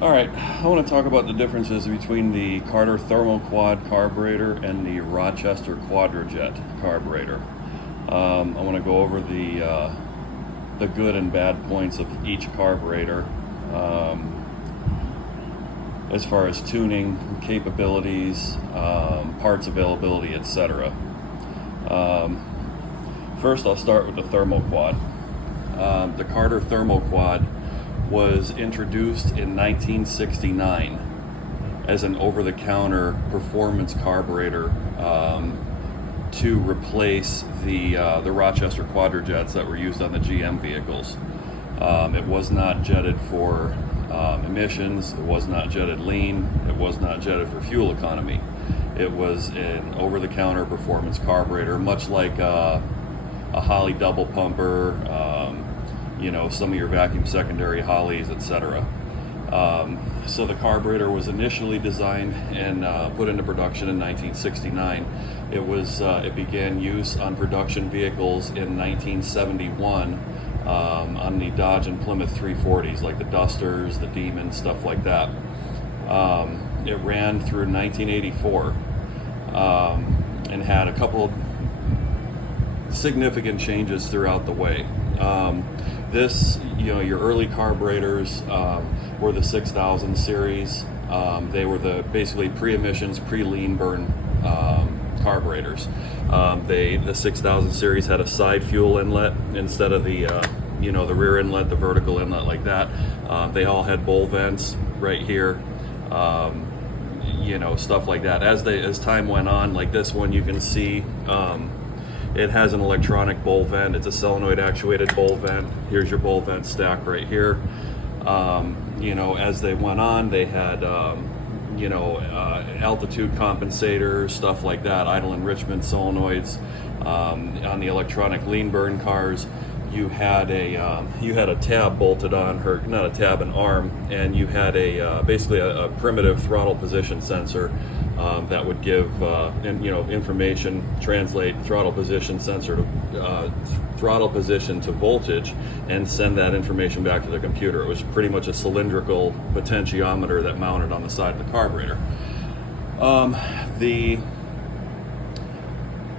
All right, I want to talk about the differences between the Carter Thermoquad carburetor and the Rochester Quadrajet carburetor. I want to go over the good and bad points of each carburetor, as far as tuning capabilities, parts availability, etc. First, I'll start with the Thermo-Quad. The Carter Thermoquad was introduced in 1969 as an over-the-counter performance carburetor to replace the Rochester Quadrajets that were used on the GM vehicles. It was not jetted for emissions, it was not jetted lean, it was not jetted for fuel economy. It was an over-the-counter performance carburetor, much like a Holley double pumper, some of your vacuum secondary Holleys, etc. So the carburetor was initially designed and put into production in 1969. It began use on production vehicles in 1971 on the Dodge and Plymouth 340s, like the Dusters, the Demons, stuff like that. It ran through 1984 and had a couple significant changes throughout the way. Your early carburetors were the 6000 series. They were basically pre-emissions, pre-lean burn carburetors. The 6000 series had a side fuel inlet instead of the rear inlet, the vertical inlet like that. They all had bowl vents right here. Stuff like that. As time went on, like this one, you can see it has an electronic bowl vent. It's a solenoid actuated bowl vent. Here's your bowl vent stack right here. As they went on, they had altitude compensators, stuff like that, idle enrichment solenoids. On the electronic lean burn cars, you had a tab bolted on, or not a tab, an arm, and you had basically a primitive throttle position sensor that would give information, translate throttle position sensor to throttle position to voltage, and send that information back to the computer. It was pretty much a cylindrical potentiometer that mounted on the side of the carburetor.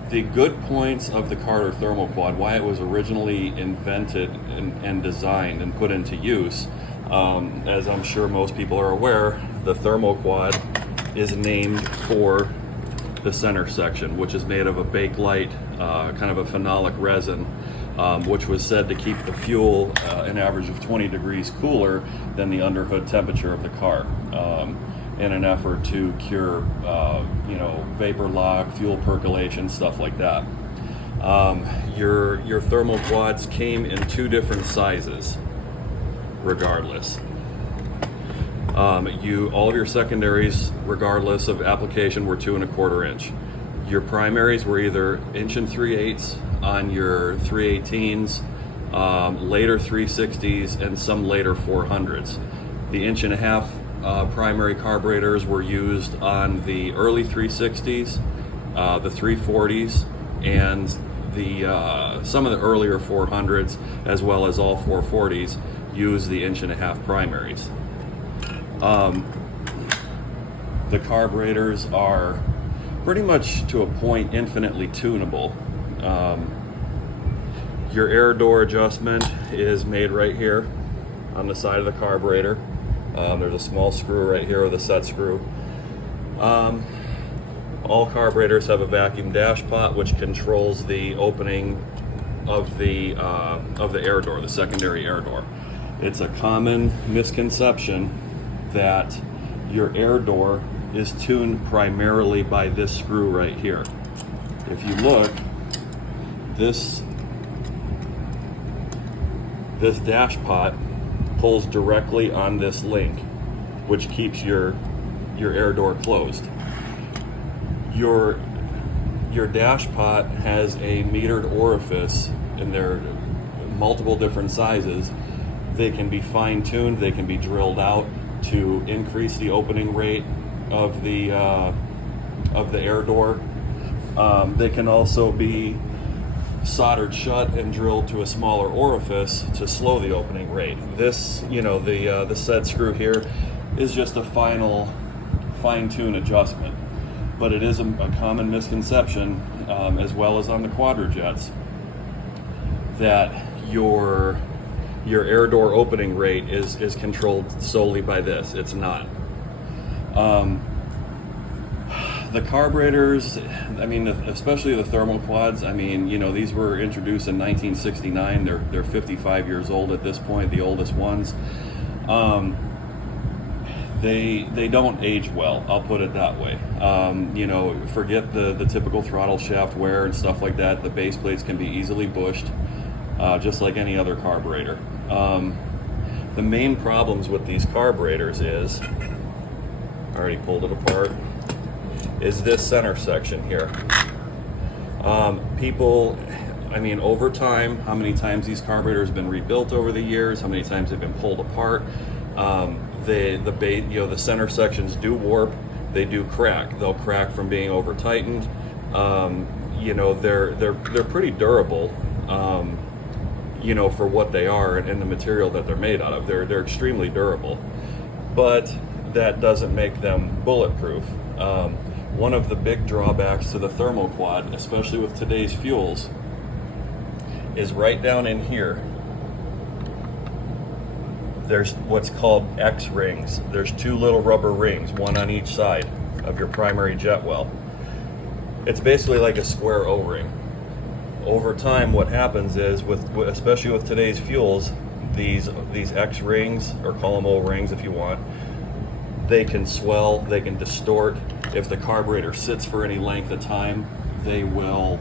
The good points of the Carter Thermoquad, why it was originally invented and designed and put into use, as I'm sure most people are aware, the Thermoquad is named for the center section, which is made of a bakelite, kind of a phenolic resin, which was said to keep the fuel an average of 20 degrees cooler than the underhood temperature of the car, in an effort to cure vapor lock, fuel percolation, stuff like that. Your Thermoquads came in two different sizes regardless. All of your secondaries, regardless of application, were 2 1/4 inch. Your primaries were either 1 3/8 on your 318s, later 360s, and some later 400s. The 1.5 inch primary carburetors were used on the early 360s, the 340s, and some of the earlier 400s, as well as all 440s, used the 1.5 inch primaries. The carburetors are pretty much, to a point, infinitely tunable. Your air door adjustment is made right here on the side of the carburetor. There's a small screw right here with a set screw. All carburetors have a vacuum dash pot, which controls the opening of the air door, the secondary air door. It's a common misconception that your air door is tuned primarily by this screw right here. If you look, this dash pot pulls directly on this link, which keeps your air door closed. Your dash pot has a metered orifice, and they're multiple different sizes. They can be fine-tuned, they can be drilled out to increase the opening rate of the air door. They can also be soldered shut and drilled to a smaller orifice to slow the opening rate. This, the set screw here, is just a final fine-tune adjustment. But it is a common misconception, as well as on the Quadrajets, that your air door opening rate is controlled solely by this. It's not. The carburetors, I mean, especially the Thermo-Quads, I mean, you know, these were introduced in 1969. They're 55 years old at this point, the oldest ones. They don't age well, I'll put it that way. You know, forget the typical throttle shaft wear and stuff like that. The base plates can be easily bushed, just like any other carburetor. The main problems with these carburetors is, I already pulled it apart, is this center section here. People, I mean, over time, how many times these carburetors have been rebuilt over the years, how many times they've been pulled apart. The center sections do warp, they do crack. They'll crack from being over tightened. You know, they're pretty durable. You know, for what they are and the material that they're made out of. They're extremely durable, but that doesn't make them bulletproof. One of the big drawbacks to the Thermo-Quad, especially with today's fuels, is right down in here. There's what's called X rings. There's two little rubber rings, one on each side of your primary jet well. It's basically like a square O-ring. Over time, what happens is, especially with today's fuels, these X rings, or call them O rings if you want, they can swell, they can distort. If the carburetor sits for any length of time, they'll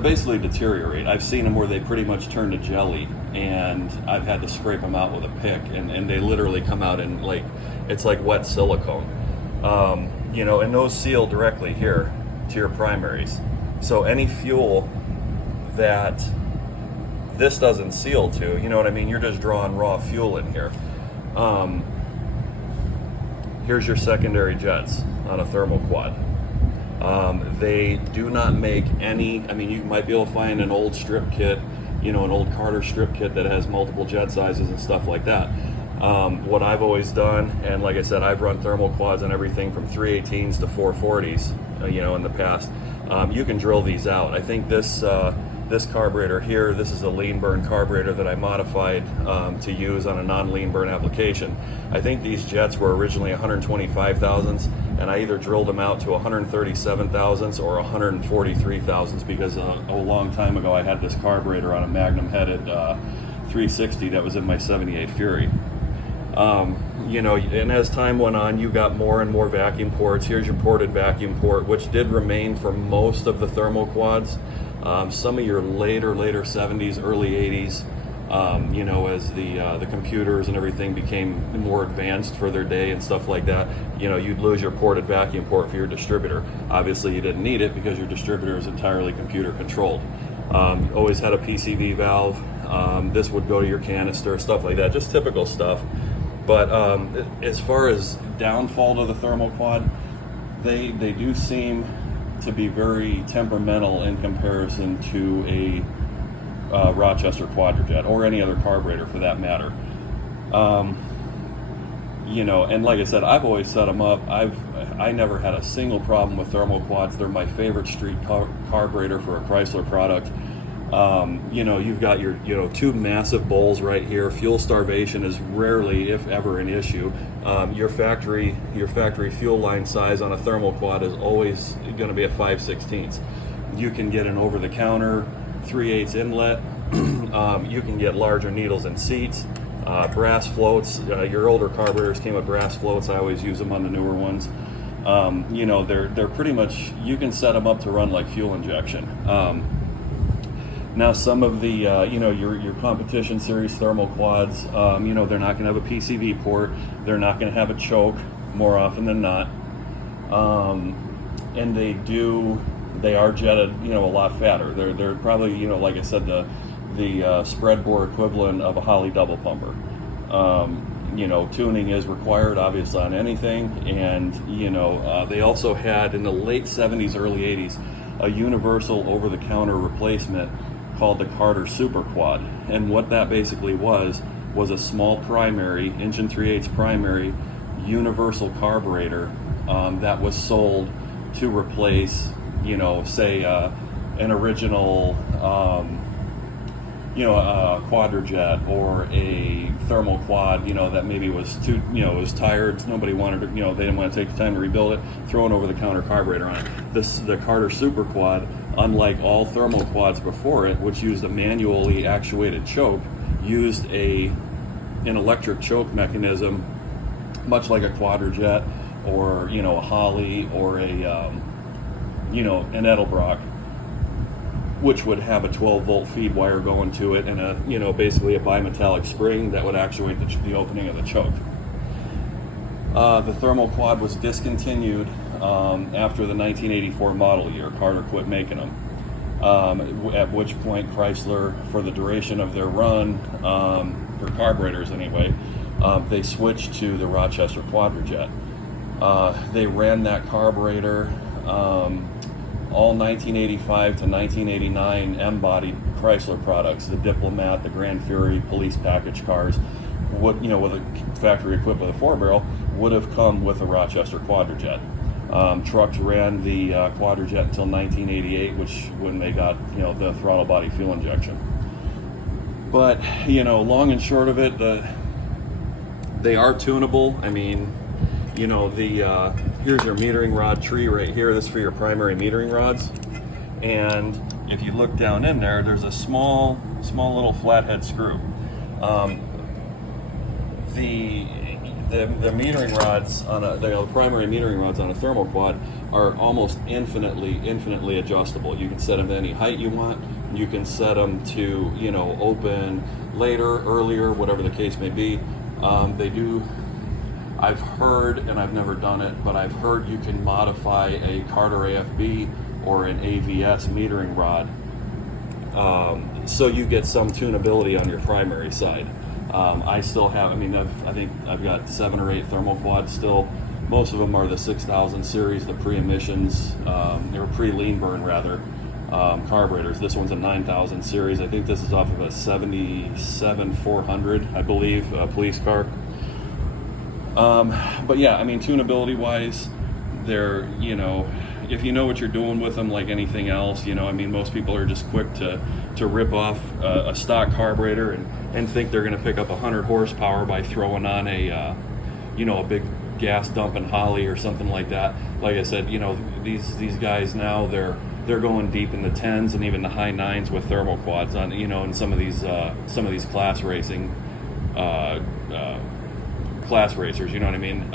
basically deteriorate. I've seen them where they pretty much turn to jelly, and I've had to scrape them out with a pick, and they literally come out in it's like wet silicone. You know, and those seal directly here to your primaries. So any fuel that this doesn't seal to, you know what I mean, you're just drawing raw fuel in here. Here's your secondary jets on a Thermo-Quad. They do not make any, I mean, you might be able to find an old strip kit, you know, an old Carter strip kit that has multiple jet sizes and stuff like that. What I've always done, and like I said, I've run Thermo-Quads on everything from 318s to 440s, you know, in the past. You can drill these out. I think this carburetor here, this is a lean burn carburetor that I modified to use on a non-lean burn application. I think these jets were originally 125 thousandths, and I either drilled them out to 137 thousandths or 143 thousandths because a long time ago I had this carburetor on a Magnum-headed 360 that was in my 78 Fury. You know, and as time went on, you got more and more vacuum ports. Here's your ported vacuum port, which did remain for most of the Thermo-Quads. Some of your later 70s, early 80s, you know, as the computers and everything became more advanced for their day and stuff like that, you know, you'd lose your ported vacuum port for your distributor. Obviously, you didn't need it because your distributor is entirely computer controlled. Always had a PCV valve. This would go to your canister, stuff like that, just typical stuff. But as far as downfall to the Thermo-Quad, they do seem to be very temperamental in comparison to a Rochester Quadrajet or any other carburetor for that matter. You know, and like I said, I've always set them up. I never had a single problem with Thermo-Quads. They're my favorite street carburetor for a Chrysler product. You know, you've got your, you know, two massive bowls right here. Fuel starvation is rarely, if ever, an issue. Your factory fuel line size on a Thermo-Quad is always going to be a 5/16. You can get an over-the-counter 3/8 inlet. You can get larger needles and seats. Brass floats. Your older carburetors came with brass floats. I always use them on the newer ones. You know, they're pretty much, you can set them up to run like fuel injection. Now, some of the, you know, your competition series Thermo-Quads, you know, they're not going to have a PCV port. They're not going to have a choke more often than not. And they are jetted, you know, a lot fatter. They're probably, you know, like I said, the spread bore equivalent of a Holley double pumper. You know, tuning is required, obviously, on anything. And, you know, they also had, in the late 70s, early 80s, a universal over-the-counter replacement called the Carter Super Quad. And what that basically was was a small primary, inch and 3/8 primary, universal carburetor that was sold to replace, say an original, a Quadrajet or a Thermo-Quad, that maybe was too, it was tired. Nobody wanted to, they didn't want to take the time to rebuild it. Throw an over-the-counter carburetor on it. The Carter Super Quad, unlike all Thermo-Quads before it, which used a manually actuated choke, used an electric choke mechanism, much like a Quadrajet or a Holly or an Edelbrock, which would have a 12-volt feed wire going to it and basically a bimetallic spring that would actuate the opening of the choke. The Thermo-Quad was discontinued after the 1984 model year. Carter quit making them. At which point Chrysler, for the duration of their run, for carburetors anyway, they switched to the Rochester Quadrajet. They ran that carburetor all 1985 to 1989 embodied Chrysler products, the Diplomat, the Grand Fury, police package cars, with a factory equipped with a 4-barrel, would have come with a Rochester Quadrajet. Trucks ran the Quadrajet until 1988, when they got the throttle body fuel injection. But long and short of it, they are tunable. I mean, here's your metering rod tree right here. This is for your primary metering rods. And if you look down in there, there's a small little flathead screw. The metering rods on the primary metering rods on a Thermo-Quad are almost infinitely adjustable. You can set them to any height you want. You can set them to open later, earlier, whatever the case may be. They do. I've heard, and I've never done it, but I've heard you can modify a Carter AFB or an AVS metering rod, so you get some tunability on your primary side. I still have, I think I've got 7 or 8 Thermo-Quads still. Most of them are the 6000 series, the pre-emissions, or pre-lean burn rather, carburetors. This one's a 9000 series. I think this is off of a 77 400, I believe, police car. But yeah, tunability wise, they're, if you know what you're doing with them, like anything else, most people are just quick to rip off a stock carburetor and think they're going to pick up 100 horsepower by throwing on a big gas dumping Holly or something like that. Like I said, these guys now, they're going deep in the 10s and even the high 9s with Thermo-Quads on, in some of these class racing, class racers, you know what I mean?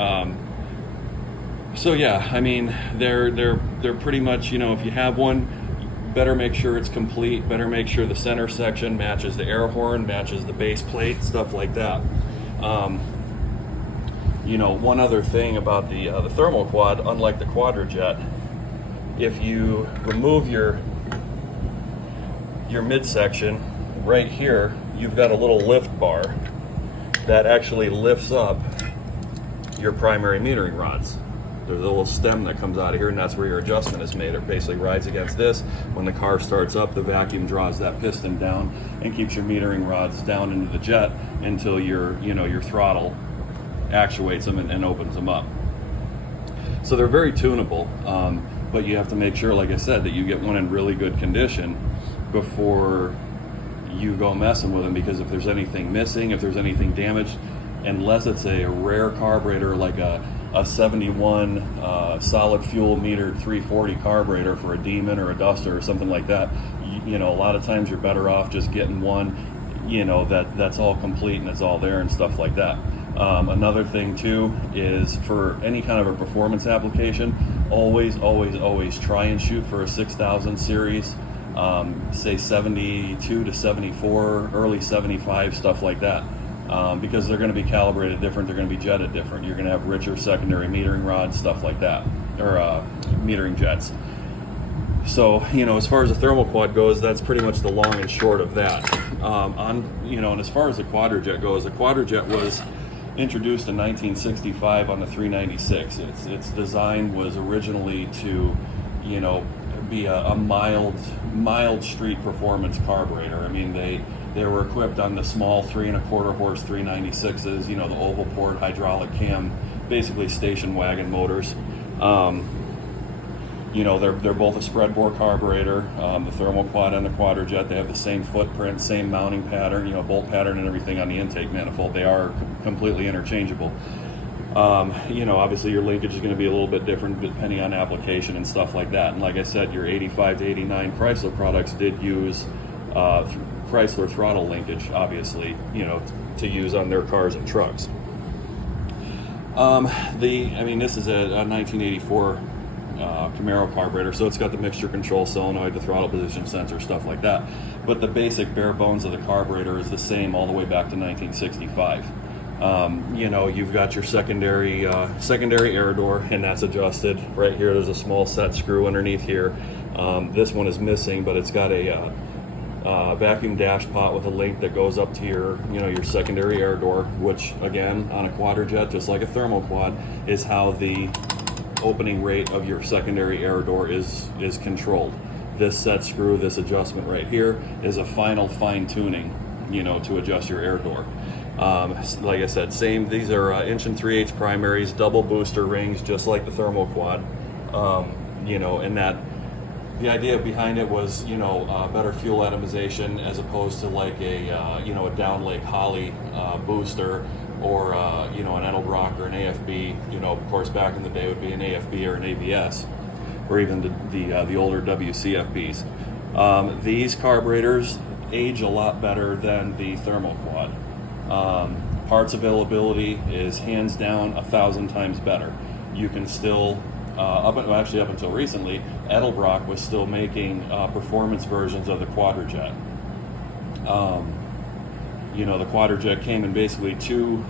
So yeah, they're pretty much, if you have one, better make sure it's complete, better make sure the center section matches the air horn, matches the base plate, stuff like that. One other thing about the Thermo-Quad, unlike the Quadrajet, if you remove your midsection right here, you've got a little lift bar that actually lifts up your primary metering rods. There's a little stem that comes out of here, and that's where your adjustment is made. It basically rides against this. When the car starts up, the vacuum draws that piston down and keeps your metering rods down into the jet until your throttle actuates them and opens them up. So they're very tunable, but you have to make sure, like I said, that you get one in really good condition before you go messing with them, because if there's anything missing, if there's anything damaged, unless it's a rare carburetor like a 71 solid fuel metered 340 carburetor for a Demon or a Duster or something like that, a lot of times you're better off just getting one that's all complete and it's all there and stuff like that. Another thing too is, for any kind of a performance application, always try and shoot for a 6000 series, say 72 to 74, early 75, stuff like that. Because they're going to be calibrated different, they're going to be jetted different. You're going to have richer secondary metering rods, stuff like that, or metering jets. So, as far as the Thermo-Quad goes, that's pretty much the long and short of that. And as far as the Quadrajet goes, the Quadrajet was introduced in 1965 on the 396. Its design was originally to, be a mild street performance carburetor. I mean, they were equipped on the small 3.25 horse 396s, you know, the oval port hydraulic cam, basically station wagon motors. You know, they're both a spread bore carburetor. The Thermo-Quad and the Quadra-Jet, they have the same footprint, same mounting pattern, you know, bolt pattern and everything on the intake manifold. They are completely interchangeable. You know, obviously your linkage is going to be a little bit different depending on application and stuff like that. And like I said, your 85 to 89 Chrysler products did use Chrysler throttle linkage, obviously, you know, to use on their cars and trucks. I mean, this is a 1984 Camaro carburetor, so it's got the mixture control solenoid, the throttle position sensor, stuff like that. But the basic bare bones of the carburetor is the same all the way back to 1965. You know, you've got your secondary air door, and that's adjusted. Right here, there's a small set screw underneath here. This one is missing, but it's got a vacuum dash pot with a link that goes up to your, you know, your secondary air door, which again, on a Quadra-Jet, just like a Thermo-Quad, is how the opening rate of your secondary air door is controlled. This set screw, this adjustment right here, is a final fine tuning, you know, to adjust your air door. Like I said, same. These are 1 3/8 primaries, double booster rings, just like the Thermo-Quad. You know, and that the idea behind it was, you know, better fuel atomization as opposed to like a you know, a down Lake Holly booster, or you know, an Edelbrock or an AFB. You know, of course, back in the day would be an AFB or an ABS, or even the older WCFBs. These carburetors age a lot better than the Thermo-Quad. Parts availability is hands down 1,000 times better. You can still, up until recently, Edelbrock was still making performance versions of the Quadra-Jet. You know, the Quadra-Jet came in basically two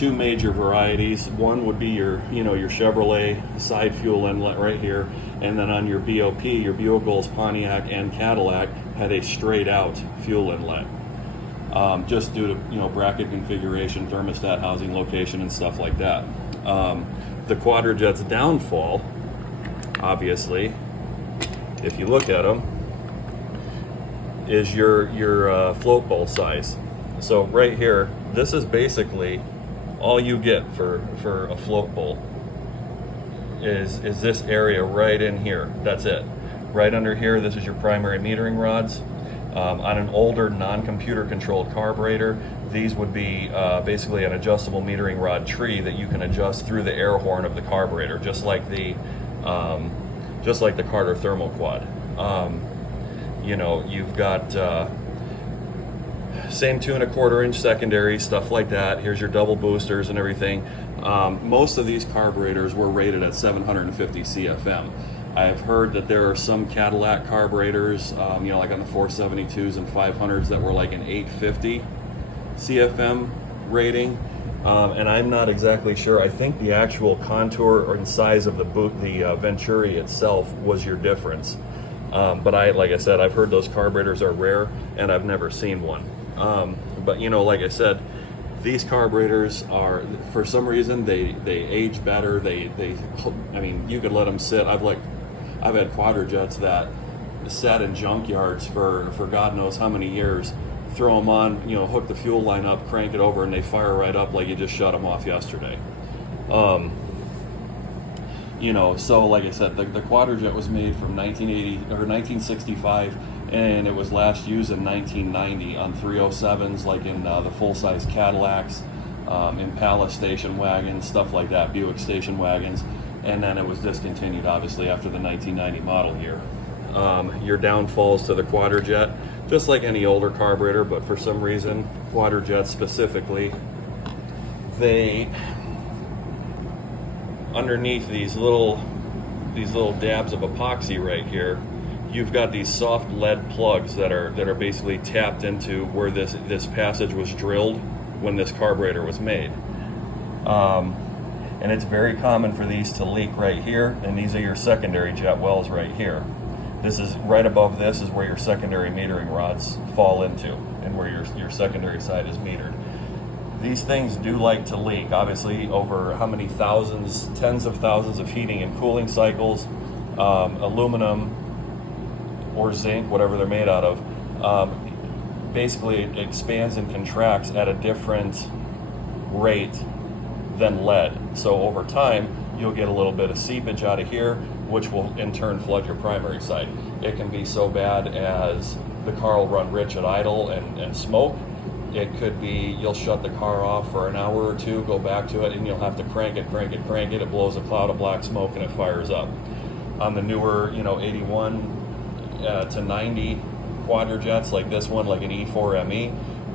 major varieties. One would be your, you know, your Chevrolet side fuel inlet right here, and then on your BOP, your Bugles, Pontiac, and Cadillac had a straight out fuel inlet. Just due to, you know, bracket configuration, thermostat housing location, and stuff like that. The Quadra-Jet's downfall, obviously, if you look at them, is your float bowl size. So right here, this is basically all you get for a float bowl is this area right in here. That's it. Right under here, this is your primary metering rods. On an older non-computer controlled carburetor, these would be basically an adjustable metering rod tree that you can adjust through the air horn of the carburetor, just like the Carter Thermoquad. You know, you've got same 2.25 inch secondary, stuff like that. Here's your double boosters and everything. Most of these carburetors were rated at 750 CFM. I've heard that there are some Cadillac carburetors, you know, like on the 472s and 500s, that were like an 850 CFM rating, and I'm not exactly sure. I think the actual contour or size of the Venturi itself was your difference. But like I said, I've heard those carburetors are rare, and I've never seen one. But you know, like I said, these carburetors are, for some reason, they age better. I mean, you could let them sit. I've had Quadra-Jets that sat in junkyards for God knows how many years. Throw them on, you know, hook the fuel line up, crank it over, and they fire right up like you just shut them off yesterday. You know, so like I said, the Quadra-Jet was made from 1965, and it was last used in 1990 on 307s, like in the full-size Cadillacs, Impala station wagons, stuff like that, Buick station wagons, and then it was discontinued, obviously, after the 1990 model year. Your downfalls to the Quadra-Jet, just like any older carburetor, but for some reason, Quadra-Jet specifically, they, underneath these little dabs of epoxy right here, you've got these soft lead plugs that are basically tapped into where this passage was drilled when this carburetor was made. And it's very common for these to leak right here, and these are your secondary jet wells right here. This is right above this is where your secondary metering rods fall into, and where your secondary side is metered. These things do like to leak, obviously, over how many thousands, tens of thousands of heating and cooling cycles. Aluminum or zinc, whatever they're made out of, basically it expands and contracts at a different rate than lead. So over time, you'll get a little bit of seepage out of here, which will in turn flood your primary side. It can be so bad as the car will run rich at idle and smoke. It could be you'll shut the car off for an hour or two, go back to it, and you'll have to crank it. It blows a cloud of black smoke and it fires up. On the newer, 81 to 90 Quadrajets like this one, like an E4ME,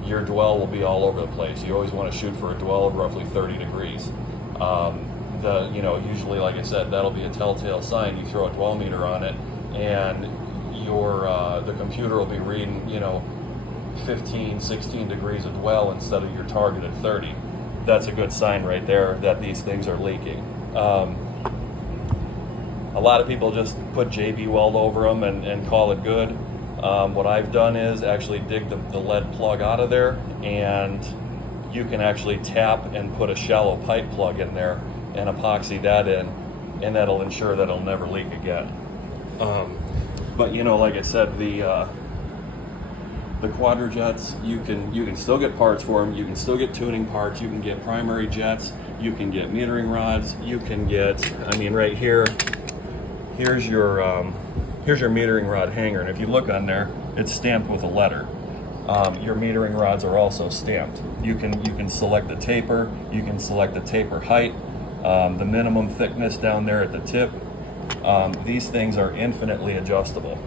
your dwell will be all over the place. You always want to shoot for a dwell of roughly 30 degrees. Usually, like I said, that'll be a telltale sign. You throw a dwell meter on it, and the computer will be reading, 15, 16 degrees of dwell instead of your targeted 30. That's a good sign right there that these things are leaking. A lot of people just put JB Weld over them and call it good. What I've done is actually dig the lead plug out of there, and you can actually tap and put a shallow pipe plug in there and epoxy that in, and that'll ensure that it'll never leak again. But like I said, the Quadrajets, you can still get parts for them. You can still get tuning parts. You can get primary jets. You can get metering rods. You can get, right here, here's your metering rod hanger, and if you look on there, it's stamped with a letter. Your metering rods are also stamped. You can select the taper. You can select the taper height, the minimum thickness down there at the tip. These things are infinitely adjustable,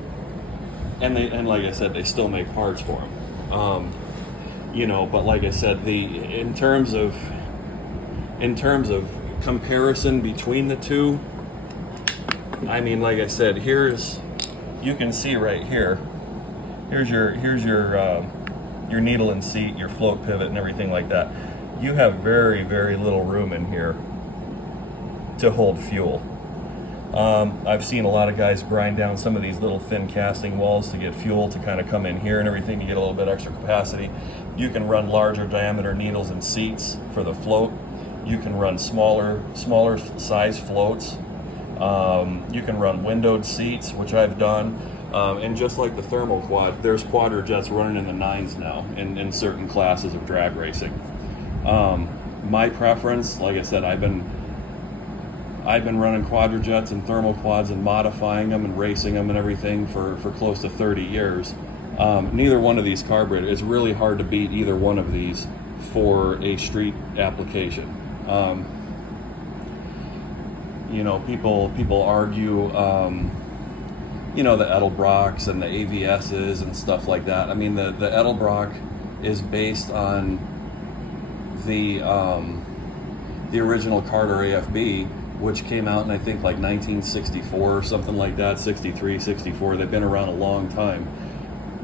and like I said, they still make parts for them. But like I said, in terms of comparison between the two, like I said, you can see right here. Here's your needle and seat, your float pivot, and everything like that. You have very, very little room in here to hold fuel. I've seen a lot of guys grind down some of these little thin casting walls to get fuel to kind of come in here and everything to get a little bit extra capacity. You can run larger diameter needles and seats for the float. You can run smaller size floats. You can run windowed seats, which I've done. And just like the Thermo-Quad, there's Quadrajets running in the 9s now in certain classes of drag racing. My preference, like I said, I've been running Quadrajets and Thermo-Quads and modifying them and racing them and everything for close to 30 years. Neither one of these carburetors, it's really hard to beat either one of these for a street application. People argue, the Edelbrocks and the AVSs and stuff like that. The Edelbrock is based on the original Carter AFB, which came out in I think like 1964 or something like that, 63, 64. They've been around a long time.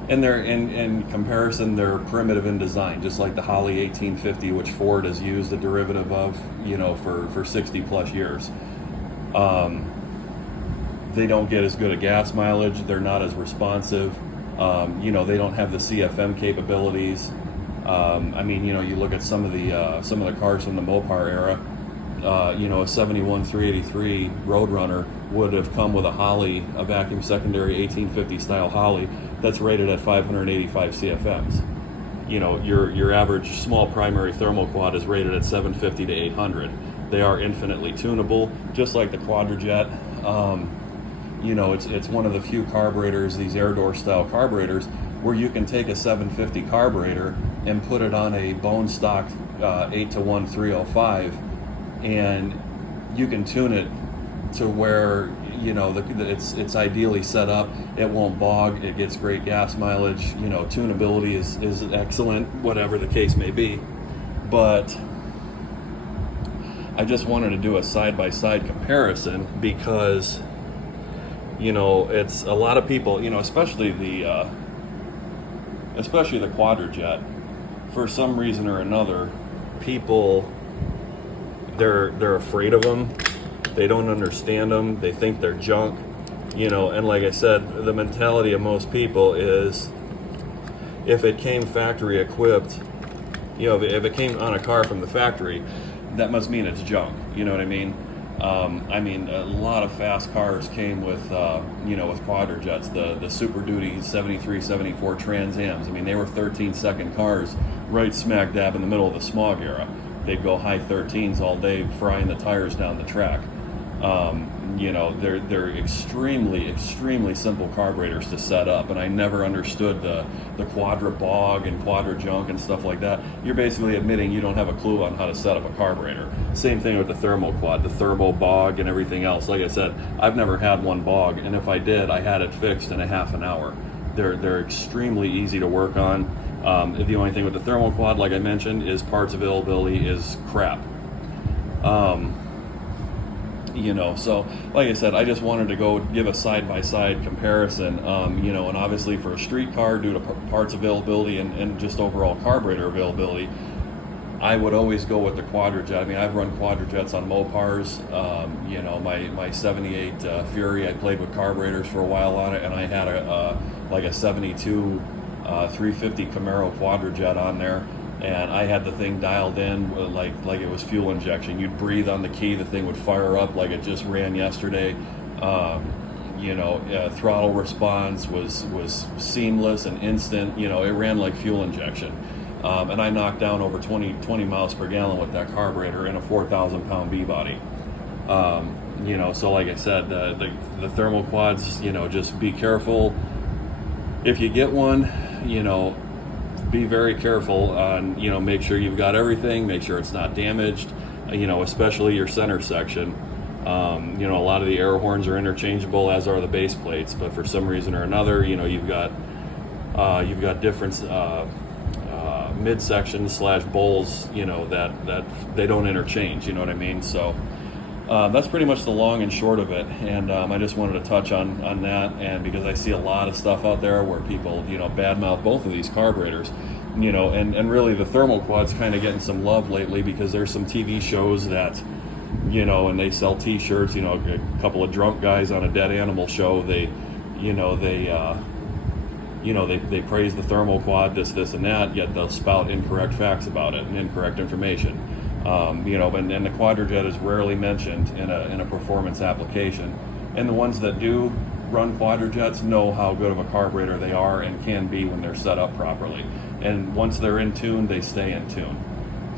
And they're in comparison, they're primitive in design, just like the Holly 1850, which Ford has used a derivative of, for 60 plus years. They don't get as good a gas mileage. They're not as responsive. They don't have the CFM capabilities. You look at some of the cars from the Mopar era. A 71 383 Roadrunner would have come with a Holly, a vacuum secondary 1850 style Holly that's rated at 585 CFMs. Your average small primary Thermo-Quad is rated at 750 to 800. They are infinitely tunable, just like the Quadrajet. It's one of the few carburetors, these air door style carburetors, where you can take a 750 carburetor and put it on a bone stock 8-to-1 305, and you can tune it to where it's ideally set up. It won't bog. It gets great gas mileage. Tunability is excellent, whatever the case may be. But I just wanted to do a side-by-side comparison because it's a lot of people, especially the Quadrajet, for some reason or another, people, they're afraid of them. They don't understand them. They think they're junk, and like I said, the mentality of most people is if it came factory equipped, if it came on a car from the factory, that must mean it's junk. You know what I mean? I mean, a lot of fast cars came with, with Quadrajets, the Super Duty 73, 74 Trans Ams. I mean, they were 13-second cars right smack dab in the middle of the smog era. They'd go high 13s all day, frying the tires down the track. They're extremely simple carburetors to set up, and I never understood the Quadra bog and Quadra junk and stuff like that. You're basically admitting you don't have a clue on how to set up a carburetor. Same thing with the Thermo-Quad, the thermo bog and everything else. Like I said, I've never had one bog, and if I did, I had it fixed in a half an hour. They're extremely easy to work on. The only thing with the Thermo-Quad, like I mentioned, is parts availability is crap. So like I said, I just wanted to go give a side-by-side comparison, and obviously for a street car, due to parts availability and just overall carburetor availability, I would always go with the Quadrajet. I mean, I've run Quadrajets on Mopars. My 78 Fury, I played with carburetors for a while on it, and I had a 72 350 Camaro Quadrajet on there. And I had the thing dialed in like it was fuel injection. You'd breathe on the key, the thing would fire up like it just ran yesterday. Throttle response was seamless and instant. It ran like fuel injection. And I knocked down over 20 miles per gallon with that carburetor in a 4,000-pound B-body. So like I said, the Thermo-Quads, just be careful. If you get one, be very careful on, make sure you've got everything, make sure it's not damaged, especially your center section. A lot of the air horns are interchangeable, as are the base plates, but for some reason or another, you've got different midsections / bowls, that they don't interchange, you know what I mean? So that's pretty much the long and short of it, and I just wanted to touch on that, and because I see a lot of stuff out there where people, badmouth both of these carburetors, and really the Thermo-Quad's kind of getting some love lately because there's some TV shows that, and they sell T-shirts, a couple of drunk guys on a dead animal show, they praise the Thermo-Quad, this and that, yet they'll spout incorrect facts about it and incorrect information. And the Quadrajet is rarely mentioned in a performance application. And the ones that do run Quadrajets know how good of a carburetor they are and can be when they're set up properly. And once they're in tune, they stay in tune.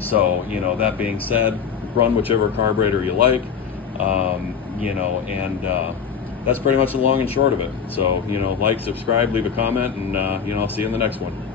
So, that being said, run whichever carburetor you like, that's pretty much the long and short of it. So, like, subscribe, leave a comment, and, I'll see you in the next one.